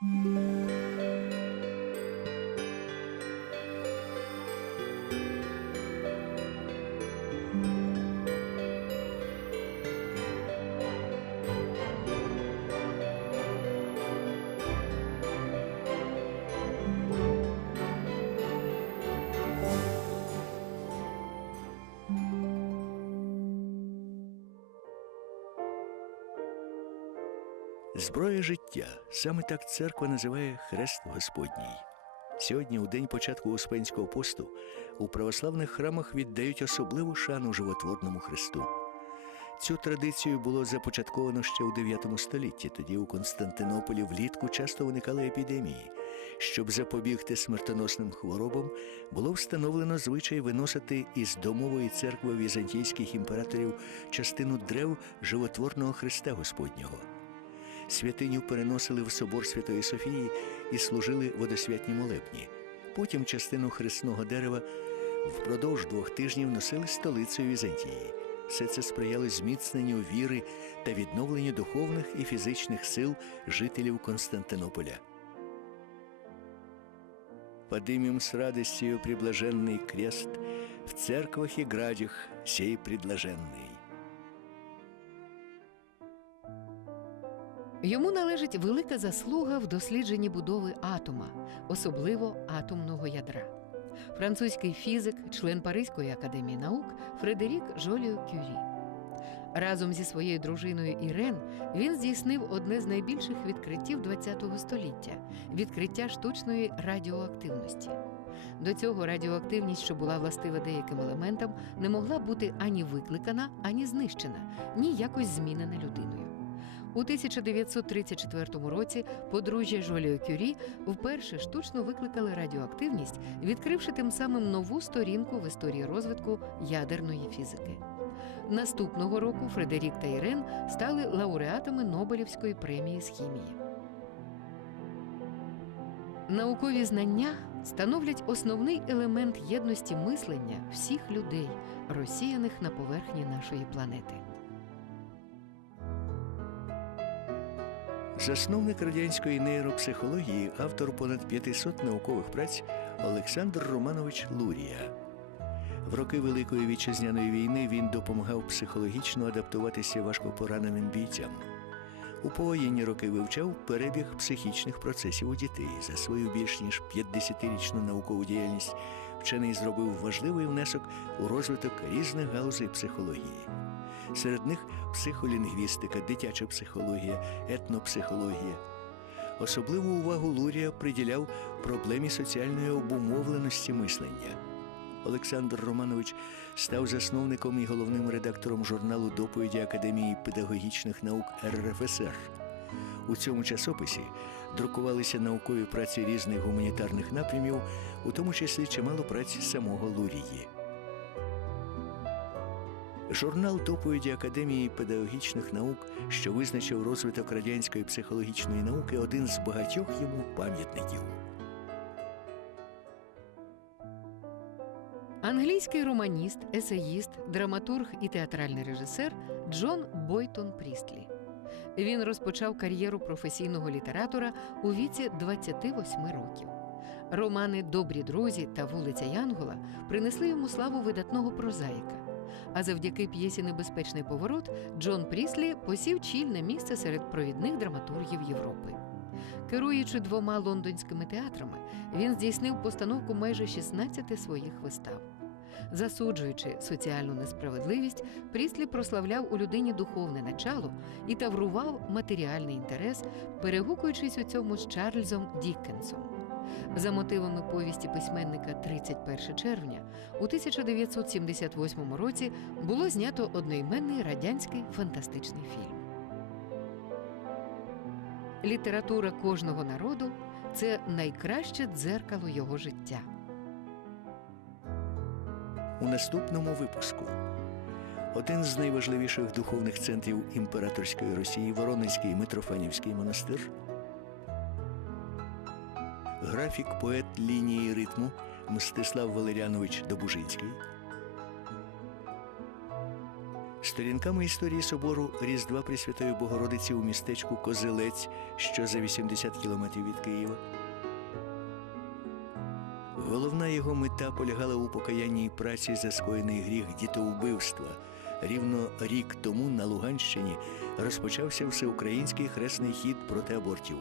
Música Зброя життя саме так церква називає хрест Господній. Сьогодні, у день початку Успенського посту, у православних храмах віддають особливу шану животворному Христу. Цю традицію було започатковано ще у 9 столітті. Тоді у Константинополі влітку часто виникали епідемії. Щоб запобігти смертоносним хворобам, було встановлено звичай виносити із домової церкви візантійських імператорів частину древ животворного Христа Господнього Святиню переносили в собор Святої Софії і служили водосвятні молебні. Потім частину хресного дерева впродовж двох тижнів носили столицею Візантії. Все це сприяло зміцненню віри та відновленню духовних і фізичних сил жителів Константинополя. Подымем с радостью приблаженный крест в церквах и градях сей предложенный. Йому належить велика заслуга в дослідженні будови атома, особливо атомного ядра. Французький фізик, член Паризької академії наук Фредерік Жоліо Кюрі. Разом зі своєю дружиною Ірен він здійснив одне з найбільших відкриттів ХХ століття відкриття штучної радіоактивності. До цього радіоактивність, що була властива деяким елементам, не могла бути ані викликана, ані знищена, ні якось змінена людиною. У 1934 році подружжя Жоліо Кюрі вперше штучно викликали радіоактивність, відкривши тим самим нову сторінку в історії розвитку ядерної фізики. Наступного року Фредерік та Ірен стали лауреатами Нобелівської премії з хімії. Наукові знання становлять основний елемент єдності мислення всіх людей, розсіяних на поверхні нашої планети. Засновник радянської нейропсихології, автор понад 500 наукових праць Олександр Романович Лурія. В роки Великої вітчизняної війни він допомагав психологічно адаптуватися важкопораненим бійцям. У повоєнні роки вивчав перебіг психічних процесів у дітей. За свою більш ніж 50-річну наукову діяльність вчений зробив важливий внесок у розвиток різних галузей психології. Серед них психолінгвістика, дитяча психологія, етнопсихологія. Особливу увагу Лурія приділяв проблемі соціальної обумовленості мислення. Олександр Романович став засновником і головним редактором журналу доповіді Академії педагогічних наук РРФСР. У цьому часописі друкувалися наукові праці різних гуманітарних напрямів, у тому числі чимало праць самого Лурії. Журнал доповіді Академії педагогічних наук, що визначив розвиток радянської психологічної науки, один з багатьох йому пам'ятників. Англійський романіст, есеїст, драматург і театральний режисер Джон Бойтон Прістлі. Він розпочав кар'єру професійного літератора у віці 28 років. Романи Добрі друзі та Вулиця Янгола принесли йому славу видатного прозаїка. А завдяки п'єсі Небезпечний поворот Джон Пріслі посів чільне місце серед провідних драматургів Європи. Керуючи двома лондонськими театрами, він здійснив постановку майже 16 своїх вистав. Засуджуючи соціальну несправедливість, Пріслі прославляв у людині духовне начало і таврував матеріальний інтерес, перегукуючись у цьому з Чарльзом Діккенсом. За мотивами повісті письменника «31 червня у 1978 році було знято одноіменний радянський фантастичний фільм. Література кожного народу це найкраще дзеркало його життя. У наступному випуску один з найважливіших духовних центрів імператорської Росії Воронезький Митрофанівський монастир, графік поет лінії ритму Мстислав Валеріанович Добужинський, Сторінками історії собору Різдва Пресвятої Богородиці у містечку Козелець, що за 80 кілометрів від Києва. Головна його мета полягала у покаянні і праці за скоєний гріх дітоубивства. Рівно рік тому на Луганщині розпочався всеукраїнський хресний хід проти абортів.